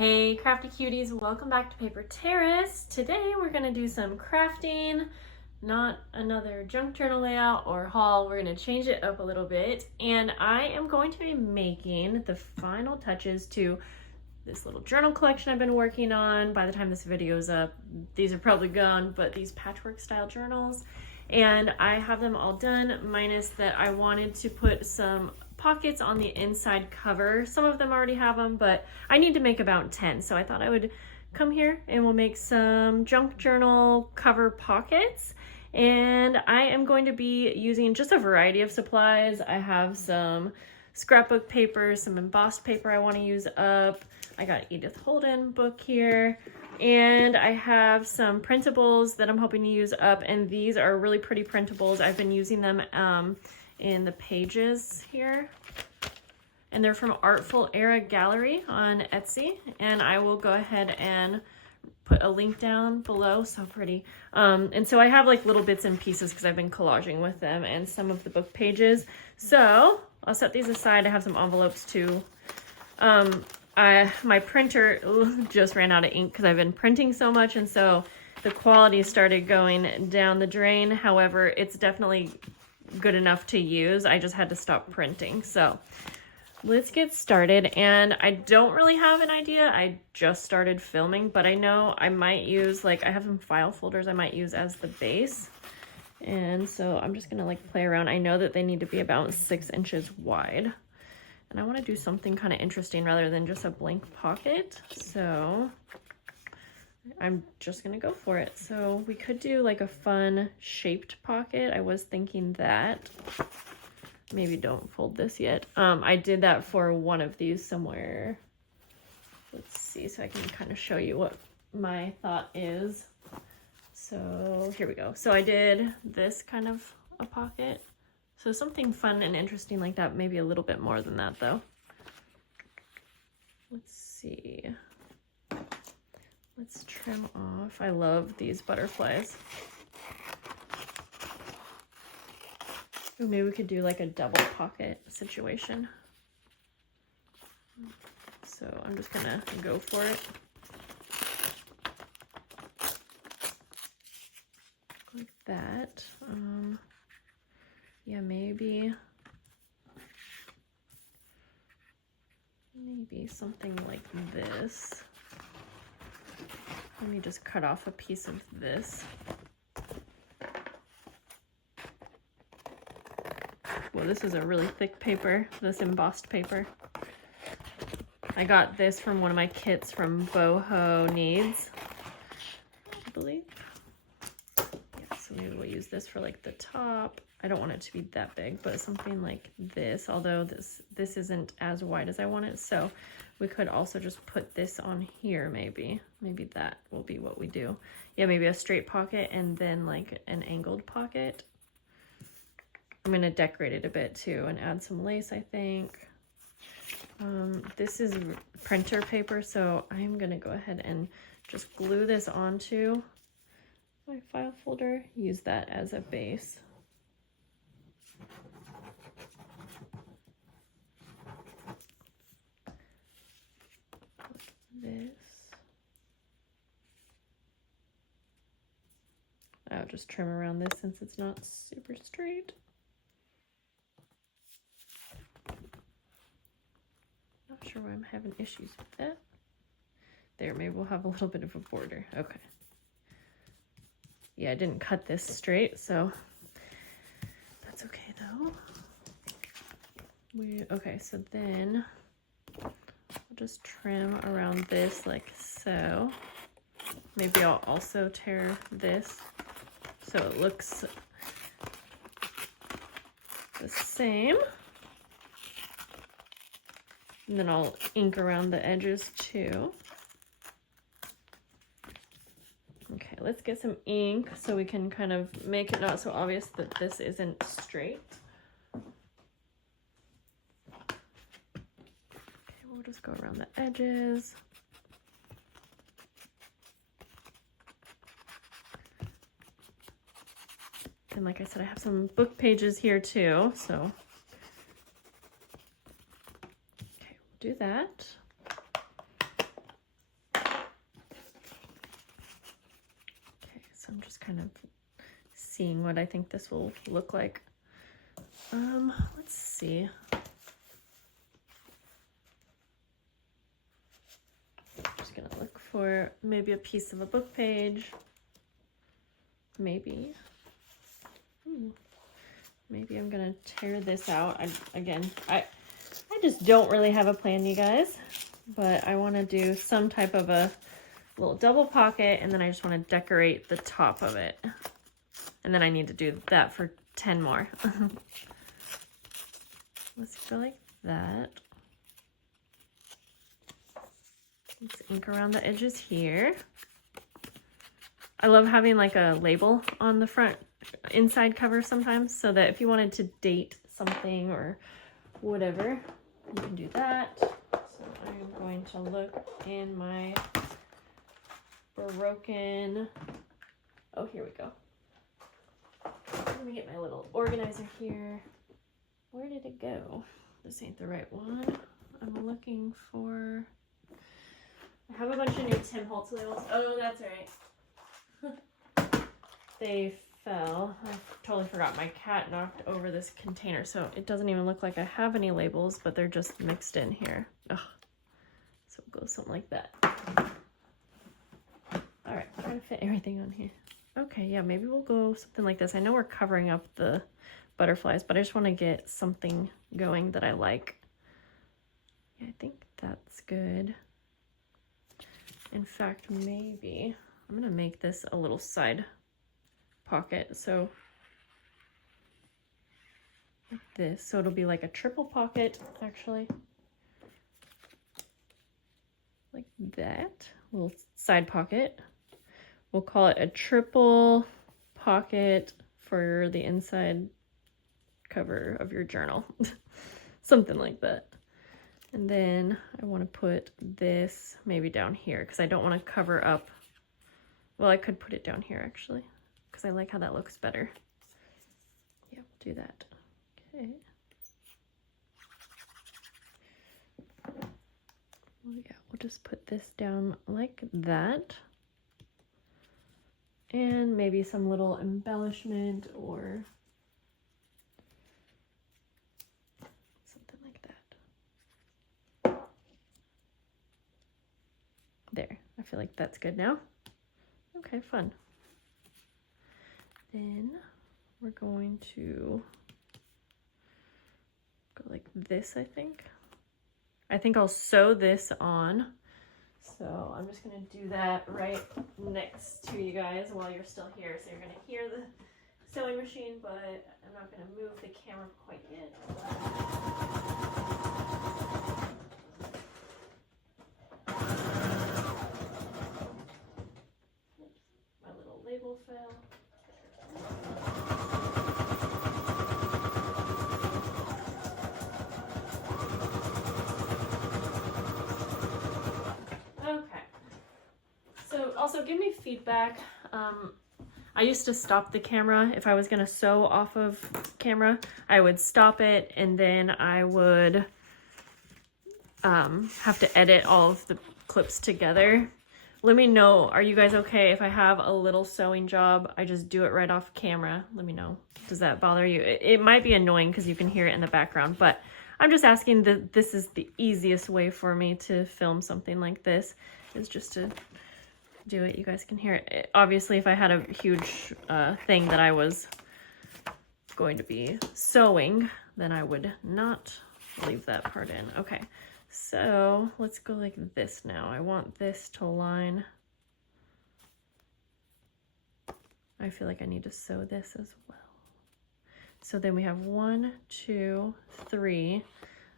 Hey crafty cuties, welcome back to Paper Terrace. Today we're going to do some crafting, not another junk journal layout or haul. We're going to change it up a little bit, and I am going to be making the final touches to this little journal collection I've been working on. By the time this video is up, these are probably gone, but these patchwork style journals, and I have them all done, minus that I wanted to put some pockets on the inside cover. Some of them already have them, but I need to make about 10, so I thought I would come here and we'll make some junk journal cover pockets. And I am going to be using just a variety of supplies. I have some scrapbook paper, some embossed paper I want to use up. I got Edith Holden book here, and I have some printables that I'm hoping to use up, and these are really pretty printables. I've been using them in the pages here, and they're from Artful Era Gallery on Etsy, and I will go ahead and put a link down below. So pretty. And so I have like little bits and pieces because I've been collaging with them and some of the book pages. So I'll set these aside. I have some envelopes too. My printer just ran out of ink because I've been printing so much, and so the quality started going down the drain. However, it's definitely good enough to use. I just had to stop printing. So let's get started. And I don't really have an idea. I just started filming, but I know I might use, like, I have some file folders I might use as the base. And so I'm just gonna like play around. I know that they need to be about 6 inches wide, and I want to do something kind of interesting rather than just a blank pocket. So I'm just gonna go for it. So we could do like a fun shaped pocket. I was thinking that. Maybe don't fold this yet. I did that for one of these somewhere. Let's see, so I can kind of show you what my thought is. So here we go. So I did this kind of a pocket. So something fun and interesting like that, maybe a little bit more than that though. Let's see. Let's trim off. I love these butterflies. Ooh, maybe we could do like a double pocket situation. So I'm just gonna go for it. Like that. Yeah, maybe something like this. Let me just cut off a piece of this. Well, this is a really thick paper, this embossed paper. I got this from one of my kits from Boho Needs, I believe. Yeah, so maybe we'll use this for like the top. I don't want it to be that big, but something like this, although this isn't as wide as I want it. So we could also just put this on here, maybe. Maybe that will be what we do. Yeah, maybe a straight pocket and then like an angled pocket. I'm gonna decorate it a bit too and add some lace, I think. This is printer paper, so I'm gonna go ahead and just glue this onto my file folder. Use that as a base. This. I'll just trim around this since it's not super straight. Not sure why I'm having issues with that. There, maybe we'll have a little bit of a border. Okay. Yeah, I didn't cut this straight, so that's okay though. Okay, so then I'll just trim around this like so. Maybe I'll also tear this so it looks the same. And then I'll ink around the edges too. Okay, let's get some ink so we can kind of make it not so obvious that this isn't straight. Okay, we'll just go around the edges. And like I said, I have some book pages here too, so okay, we'll do that. I'm just kind of seeing what I think this will look like. Let's see. Just gonna look for maybe a piece of a book page. Maybe. Maybe I'm gonna tear this out. I just don't really have a plan, you guys, but I want to do some type of a little double pocket, and then I just want to decorate the top of it. And then I need to do that for 10 more. Let's go like that. Let's ink around the edges here. I love having like a label on the front inside cover sometimes, so that if you wanted to date something or whatever, you can do that. So I'm going to look in my broken, oh, here we go. Let me get my little organizer here. Where did it go? This ain't the right one. I'm looking for, I have a bunch of new Tim Holtz labels. Oh, that's right. They fell. I totally forgot. My cat knocked over this container, so it doesn't even look like I have any labels, but they're just mixed in here. Ugh. So we'll go something like that. All right, I'm trying to fit everything on here. Okay, yeah, maybe we'll go something like this. I know we're covering up the butterflies, but I just want to get something going that I like. Yeah, I think that's good. In fact, maybe I'm gonna make this a little side pocket, so like this, so it'll be like a triple pocket, actually, like that. Little side pocket. We'll call it a triple pocket for the inside cover of your journal. Something like that. And then I want to put this maybe down here because I don't want to cover up. Well, I could put it down here actually because I like how that looks better. Yeah, we'll do that. Okay. Well, yeah, we'll just put this down like that. And maybe some little embellishment or something like that. There, I feel like that's good now. Okay, fun. Then we're going to go like this, I think. I think I'll sew this on. So I'm just going to do that right next to you guys while you're still here. So you're going to hear the sewing machine, but I'm not going to move the camera quite yet. Oops, my little label fell. Also, give me feedback. I used to stop the camera. If I was going to sew off of camera, I would stop it and then I would have to edit all of the clips together. Let me know, are you guys okay if I have a little sewing job? I just do it right off camera. Let me know. Does that bother you? It might be annoying because you can hear it in the background, but I'm just asking that this is the easiest way for me to film something like this, is just to do it. You guys can hear it. Obviously, if I had a huge thing that I was going to be sewing, then I would not leave that part in. Okay, so let's go like this now. I want this to line. I feel like I need to sew this as well. So then we have 1, 2, 3.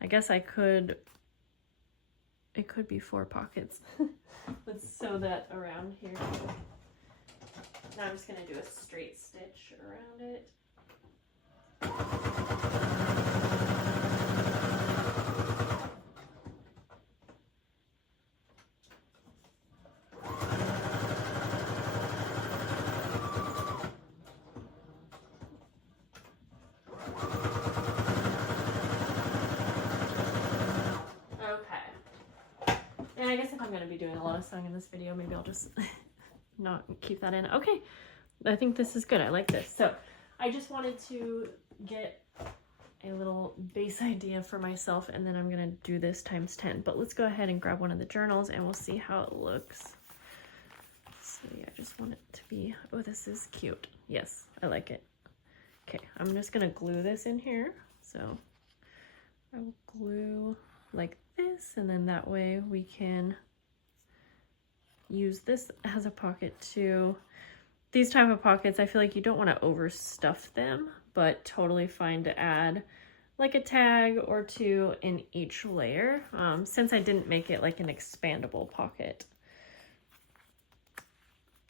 I guess I could, it could be 4 pockets. Let's sew that around here. Now I'm just going to do a straight stitch around it. And I guess if I'm going to be doing a lot of sewing in this video, maybe I'll just not keep that in. Okay, I think this is good. I like this. So I just wanted to get a little base idea for myself, and then I'm gonna do this times 10. But let's go ahead and grab one of the journals and we'll see how it looks. So yeah, I just want it to be, oh, this is cute. Yes, I like it. Okay, I'm just gonna glue this in here. So I will glue like this, and then that way we can use this as a pocket too. These type of pockets, I feel like you don't want to overstuff them, but totally fine to add like a tag or two in each layer, since I didn't make it like an expandable pocket.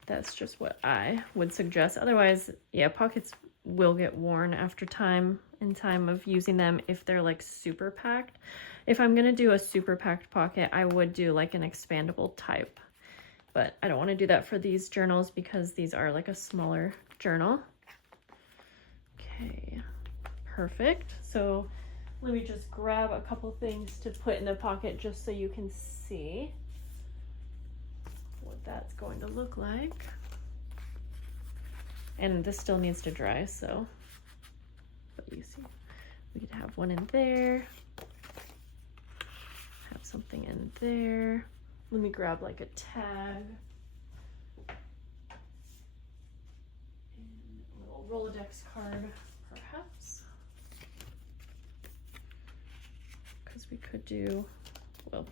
That's just what I would suggest. Otherwise, yeah, pockets will get worn after time of using them if they're like super packed. If I'm gonna do a super packed pocket, I would do like an expandable type. But I don't want to do that for these journals because these are like a smaller journal. Okay, perfect. So let me just grab a couple things to put in the pocket just so you can see what that's going to look like. And this still needs to dry, so, but you see, we could have one in there, have something in there. Let me grab like a tag and a little Rolodex card, perhaps, because we could do, well,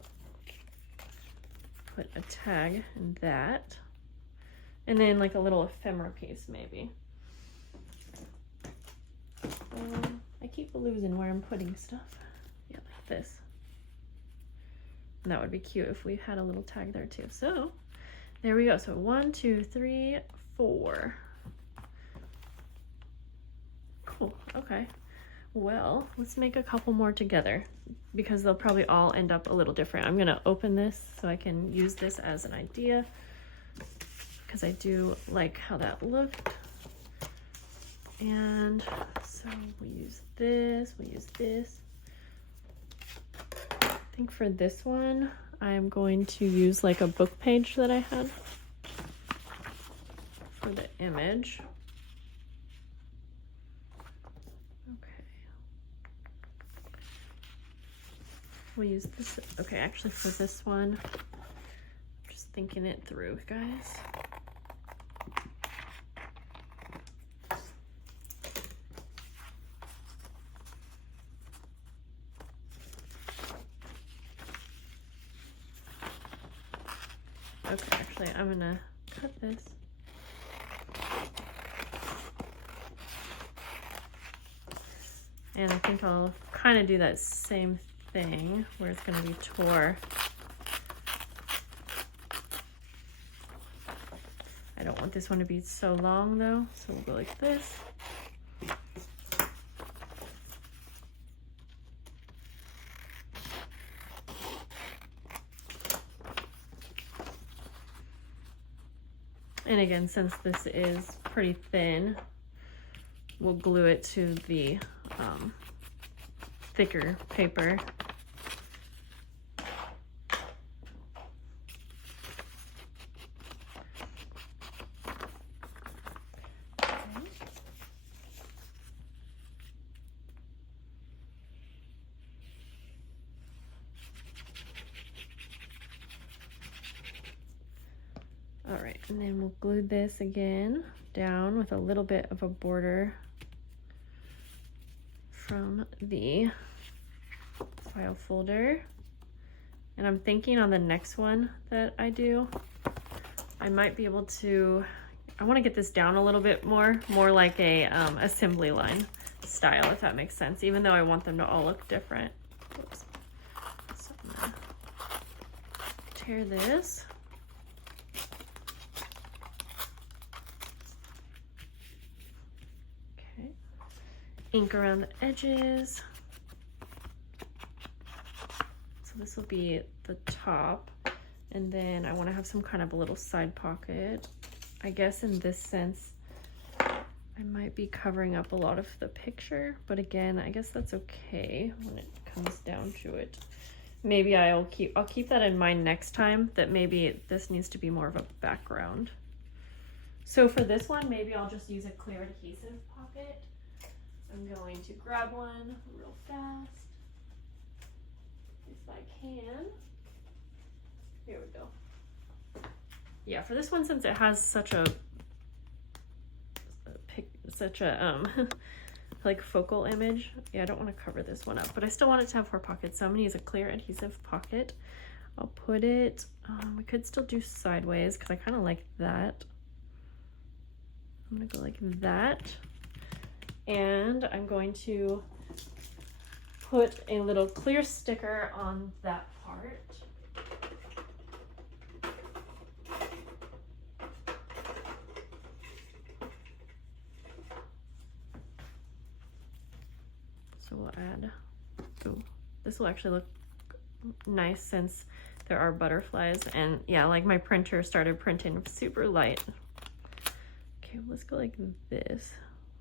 put a tag in that, and then like a little ephemera piece maybe. I keep losing where I'm putting stuff. Yeah, like this. And that would be cute if we had a little tag there too. So there we go. So 1, 2, 3, 4. Cool. Okay. Well, let's make a couple more together because they'll probably all end up a little different. I'm going to open this so I can use this as an idea because I do like how that looked. And so we use this, we use this. I think for this one, I'm going to use like a book page that I had for the image. Okay. We'll use this. Okay, actually for this one, I'm just thinking it through, guys. Okay, actually, I'm gonna cut this. And I think I'll kind of do that same thing where it's gonna be tore. I don't want this one to be so long though, so we'll go like this. And again, since this is pretty thin, we'll glue it to the thicker paper. All right, and then we'll glue this again down with a little bit of a border from the file folder. And I'm thinking on the next one that I do, I might be able to, I want to get this down a little bit more like a assembly line style, if that makes sense, even though I want them to all look different. Oops. So I'm gonna tear this. Ink around the edges. So this will be the top, and then I want to have some kind of a little side pocket. I guess in this sense, I might be covering up a lot of the picture, but again, I guess that's okay when it comes down to it. Maybe I'll keep that in mind next time, that maybe this needs to be more of a background. So for this one, maybe I'll just use a clear adhesive pocket. I'm going to grab one real fast, if I can. Here we go. Yeah, for this one, since it has such a like focal image, yeah, I don't want to cover this one up, but I still want it to have 4 pockets, so I'm gonna use a clear adhesive pocket. I'll put it, we could still do sideways because I kind of like that. I'm gonna go like that, and I'm going to put a little clear sticker on that part. So we'll add, ooh, this will actually look nice since there are butterflies, and yeah, like my printer started printing super light. Okay, let's go like this.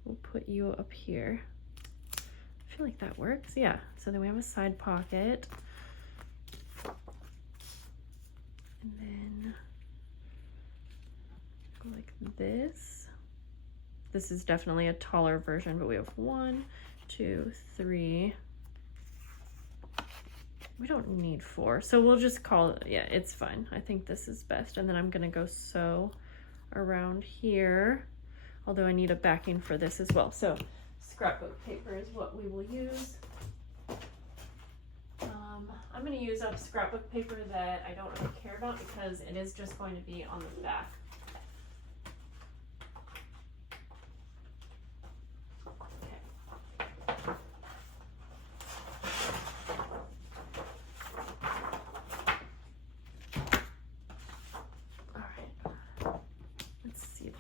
We'll put you up here. I feel like that works. Yeah, so then we have a side pocket. And then go like this. This is definitely a taller version, but we have 1, 2, 3. We don't need 4, so we'll just call it, yeah, it's fine. I think this is best. And then I'm gonna go sew around here, although I need a backing for this as well. So scrapbook paper is what we will use. I'm gonna use up scrapbook paper that I don't really care about because it is just going to be on the back.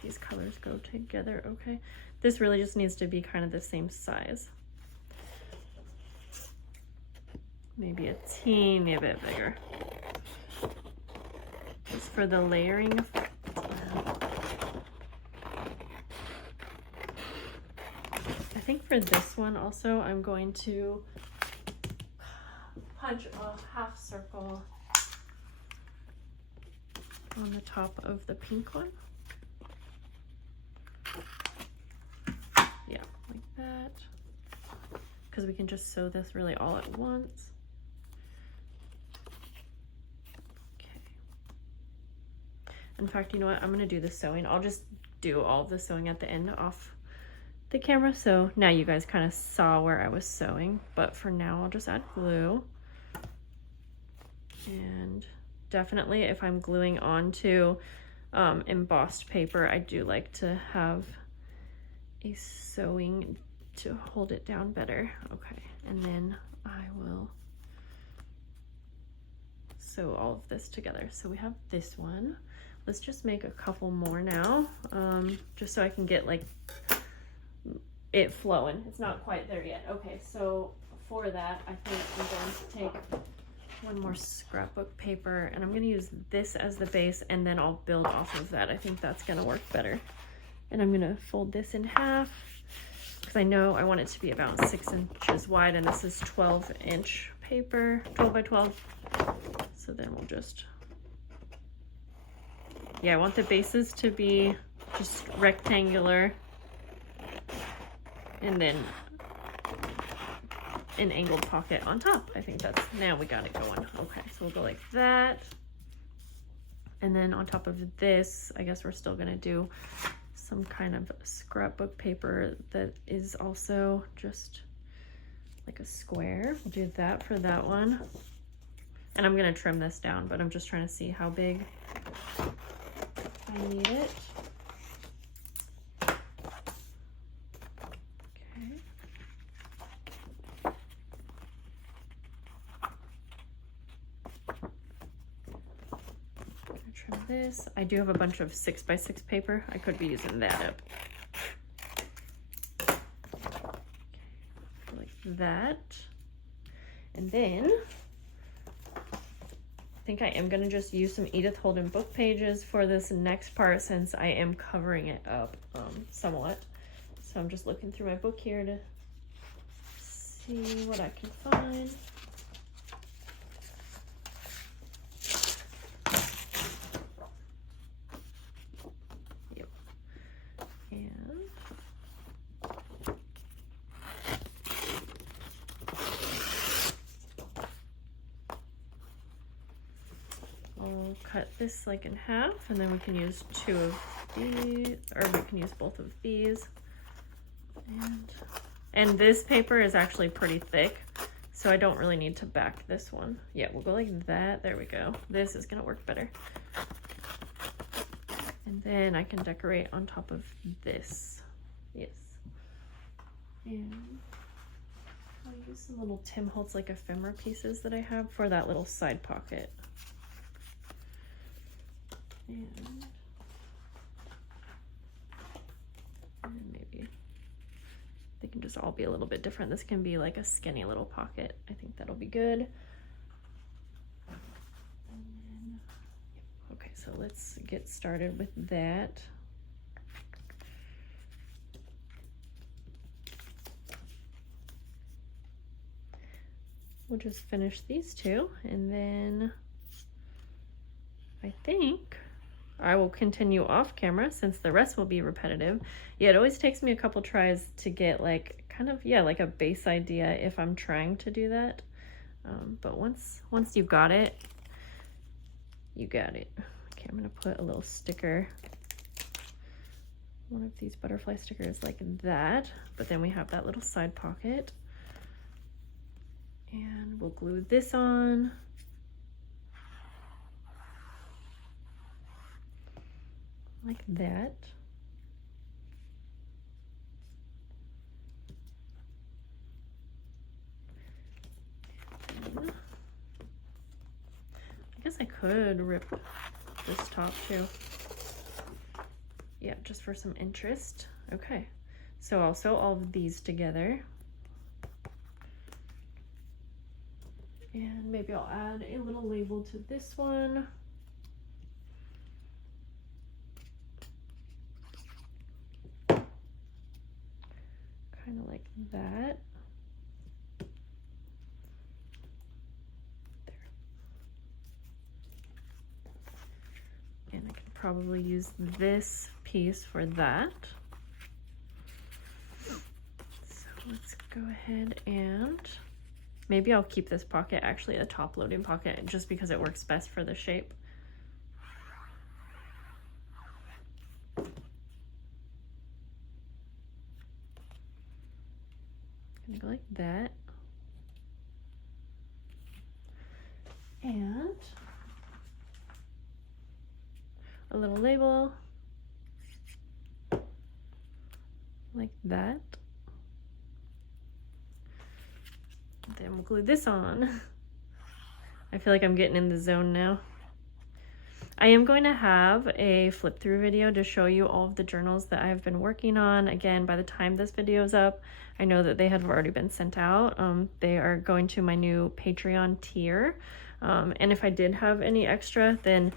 These colors go together. Okay, this really just needs to be kind of the same size, maybe a teeny bit bigger, just for the layering effect. I think for this one also I'm going to punch a half circle on the top of the pink one. That, because we can just sew this really all at once. Okay. In fact, you know what? I'm gonna do the sewing. I'll just do all of the sewing at the end off the camera, so now you guys kind of saw where I was sewing, but for now I'll just add glue. And definitely if I'm gluing onto embossed paper, I do like to have a sewing to hold it down better. Okay, and then I will sew all of this together. So we have this one. Let's just make a couple more now, just so I can get like it flowing. It's not quite there yet. Okay, so for that, I think I'm going to take one more scrapbook paper, and I'm going to use this as the base, and then I'll build off of that. I think that's going to work better. And I'm going to fold this in half because I know I want it to be about 6 inches wide, and this is 12-inch paper, 12 by 12. So then we'll just, yeah, I want the bases to be just rectangular, and then an angled pocket on top. I think that's, now we got it going. Okay, so we'll go like that. And then on top of this, I guess we're still gonna do some kind of scrapbook paper that is also just like a square. We'll do that for that one. And I'm gonna trim this down, but I'm just trying to see how big I need it. Okay. Trim this. I do have a bunch of 6x6 paper. I could be using that up. Okay, like that. And then I think I am going to just use some Edith Holden book pages for this next part, since I am covering it up somewhat. So I'm just looking through my book here to see what I can find. Yep. I'll cut this like in half, and then we can use 2 of these, or we can use both of these. And this paper is actually pretty thick, so I don't really need to back this one. Yeah, we'll go like that. There we go. This is gonna work better. And then I can decorate on top of this. Yes. And I'll use some little Tim Holtz like ephemera pieces that I have for that little side pocket. And maybe they can just all be a little bit different. This can be like a skinny little pocket. I think that'll be good. And then, okay, so let's get started with that. We'll just finish these 2, and then I think I will continue off camera since the rest will be repetitive. Yeah, it always takes me a couple tries to get like kind of, yeah, like a base idea if I'm trying to do that. But once you've got it, you got it. Okay, I'm gonna put a little sticker, one of these butterfly stickers like that, but then we have that little side pocket. And we'll glue this on. Like that. I guess I could rip this top too. Yeah, just for some interest. Okay, so I'll sew all of these together. And maybe I'll add a little label to this one. Kind of like that. There. And I could probably use this piece for that. So let's go ahead and maybe I'll keep this pocket, actually a top loading pocket, just because it works best for the shape. Gonna go like that. And a little label like that. Then we'll glue this on. I feel like I'm getting in the zone now. I am going to have a flip through video to show you all of the journals that I've been working on. Again, by the time this video is up, I know that they have already been sent out. They are going to my new Patreon tier. And if I did have any extra, then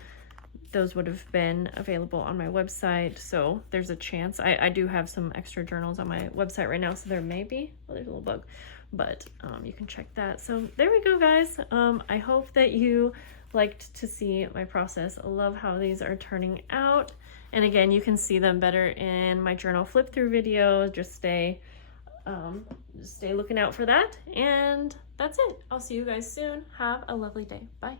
those would have been available on my website. So there's a chance. I do have some extra journals on my website right now, so there may be. Well, there's a little bug. But you can check that. So there we go, guys. I hope that you liked to see my process. I love how these are turning out. And again, you can see them better in my journal flip through video. Just stay looking out for that. And that's it. I'll see you guys soon. Have a lovely day. Bye.